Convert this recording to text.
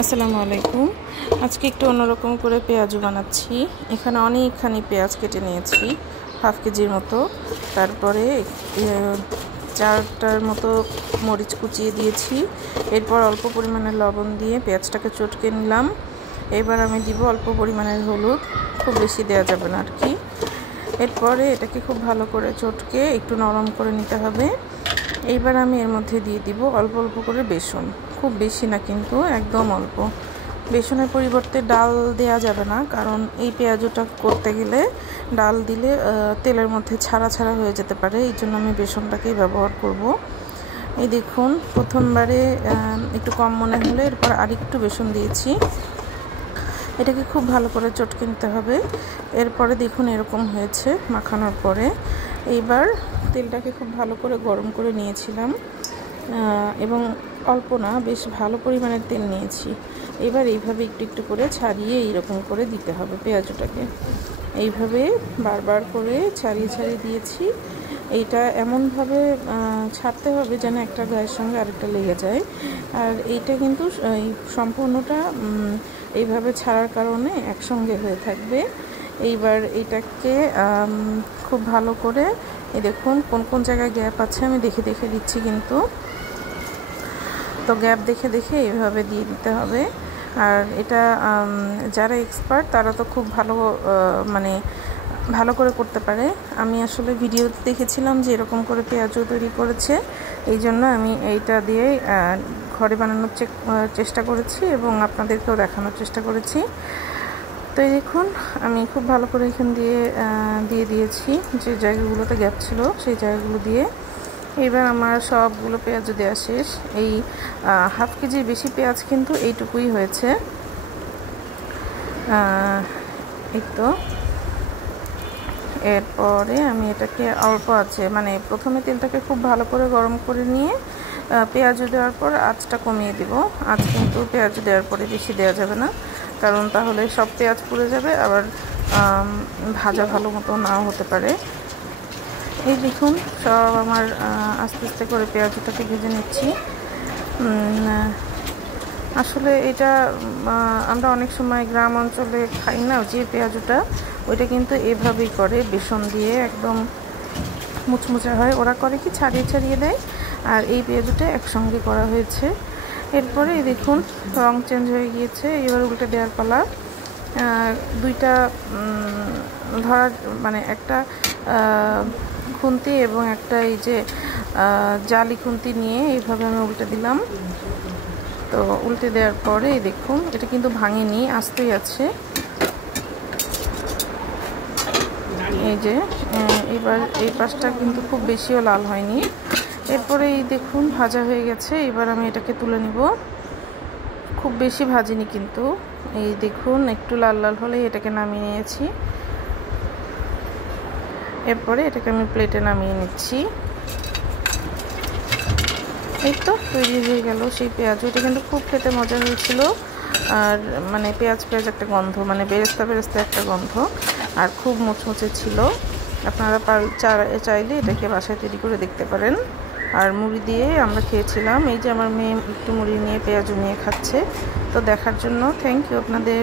আসসালামু আলাইকুম। আজকে একটু অন্যরকম করে পেঁয়াজু বানাচ্ছি। এখানে অনেকখানি পেঁয়াজ কেটে নিয়েছি, হাফ কেজির মতো। তারপরে 4টার মতো মরিচ কুচিয়ে দিয়েছি। এরপর অল্প পরিমাণে লবণ দিয়ে পেঁয়াজটাকে চটকে নিলাম। এবার আমি দিব অল্প পরিমাণের হলুদ, খুব বেশি দেওয়া যাবে না আর কি। এরপরে এটাকে খুব ভালো করে চটকে একটু নরম করে নিতে হবে। এইবার আমি এর মধ্যে দিয়ে দিব অল্প অল্প করে বেসন, খুব বেশি না কিন্তু, একদম অল্প। বেসনের পরিবর্তে ডাল দেয়া যাবে না, কারণ এই পেঁয়াজুটা করতে গেলে ডাল দিলে তেলের মধ্যে ছাড়া ছাড়া হয়ে যেতে পারে। এই জন্য আমি বেসনটাকেই ব্যবহার করব। এই দেখুন, প্রথমবারে একটু কম মনে হলে এরপর আরেকটু বেসন দিয়েছি। এটাকে খুব ভালো করে চটকে নিতে হবে। এরপরে দেখুন এরকম হয়েছে মাখানোর পরে। এইবার তেলটাকে খুব ভালো করে গরম করে নিয়েছিলাম, এবং অল্প না, বেশ ভালো পরিমাণের তেল নিয়েছি। এবার এইভাবে একটু একটু করে ছাড়িয়ে এইরকম করে দিতে হবে পেঁয়াজটাকে। এইভাবে বারবার করে ছাড়িয়ে ছাড়িয়ে দিয়েছি। এইটা এমনভাবে ছাড়তে হবে যেন একটা গায়ের সঙ্গে আরেকটা লেগে যায়। আর এইটা কিন্তু সম্পূর্ণটা এইভাবে ছাড়ার কারণে একসঙ্গে হয়ে থাকবে। এইবার এটাকে খুব ভালো করে, এই দেখুন কোন কোন জায়গায় গ্যাপ আছে আমি দেখে দেখে দিচ্ছি, কিন্তু তো গ্যাপ দেখে দেখে এইভাবে দিয়ে দিতে হবে। আর এটা যারা এক্সপার্ট তারা তো খুব ভালো করে করতে পারে। আমি আসলে ভিডিওতে দেখেছিলাম যে এরকম করে পেঁয়াজু তৈরি করেছে, এই জন্য আমি এইটা দিয়ে ঘরে বানানোর চেষ্টা করেছি এবং আপনাদেরকেও দেখানোর চেষ্টা করেছি। তো এই দেখুন আমি খুব ভালো করে এখান দিয়ে দিয়েছি যে জায়গাগুলোতে গ্যাপ ছিল সেই জায়গাগুলো দিয়ে। এবার আমার সবগুলো পেঁয়াজ দেওয়া শেষ। এই হাফ কেজির বেশি পেঁয়াজ কিন্তু এইটুকুই হয়েছে। এই তো এরপরে আমি এটাকে অল্প আছে, প্রথমে তেলটাকে খুব ভালো করে গরম করে নিয়ে পেঁয়াজ দেওয়ার পর আঁচটা কমিয়ে দিব। আঁচ কিন্তু পেঁয়াজ দেওয়ার পরে বেশি দেওয়া যাবে না, কারণ তাহলে সব পেঁয়াজ পুড়ে যাবে, আবার ভাজা ভালো মতো নাও হতে পারে। এই দেখুন সব আমার আস্তে আস্তে করে পেঁয়াজটাকে ভেজে নিচ্ছি। আসলে এটা আমরা অনেক সময় গ্রাম অঞ্চলে খাই না, যে পেঁয়াজুটা ওইটা কিন্তু এভাবেই করে, বেসন দিয়ে একদম মুচমুচে হয়। ওরা করে কি ছাড়িয়ে ছাড়িয়ে দেয়, আর এই পেঁয়াজুটা একসঙ্গে করা হয়েছে। এরপরে দেখুন রং চেঞ্জ হয়ে গিয়েছে। এবার উল্টে দেওয়ার পালা। দুইটা ধরার একটা খুন্তি এবং একটা এই যে জালি খুন্তি নিয়ে এইভাবে আমি উল্টে দিলাম। তো উল্টে দেওয়ার পরে দেখুন এটা কিন্তু ভাঙেনি, আস্তেই আছে। এই যে এবার এই পাশটা কিন্তু খুব বেশিও লাল হয়নি। এরপরে এই দেখুন ভাজা হয়ে গেছে। এবার আমি এটাকে তুলে নিব। খুব বেশি ভাজিনি কিন্তু, এই দেখুন একটু লাল লাল হলে এটাকে নামিয়ে নিয়েছি। এরপরে এটাকে আমি প্লেটে নামিয়ে নিচ্ছি। এই তো তৈরি হয়ে গেল সেই পেঁয়াজ। এটা কিন্তু খুব খেতে মজা হয়েছিল। আর পেঁয়াজ একটা গন্ধ, বেরেস্তা বেরেস্তা একটা গন্ধ, আর খুব মুচমুচে ছিল। আপনারা চাইলে এটাকে বাসায় তৈরি করে দেখতে পারেন। আর মুড়ি দিয়ে আমরা খেয়েছিলাম। এই যে আমার মেয়ে একটু মুড়ি নিয়ে পেঁয়াজু নিয়ে খাচ্ছে। তো দেখার জন্য থ্যাংক ইউ আপনাদের।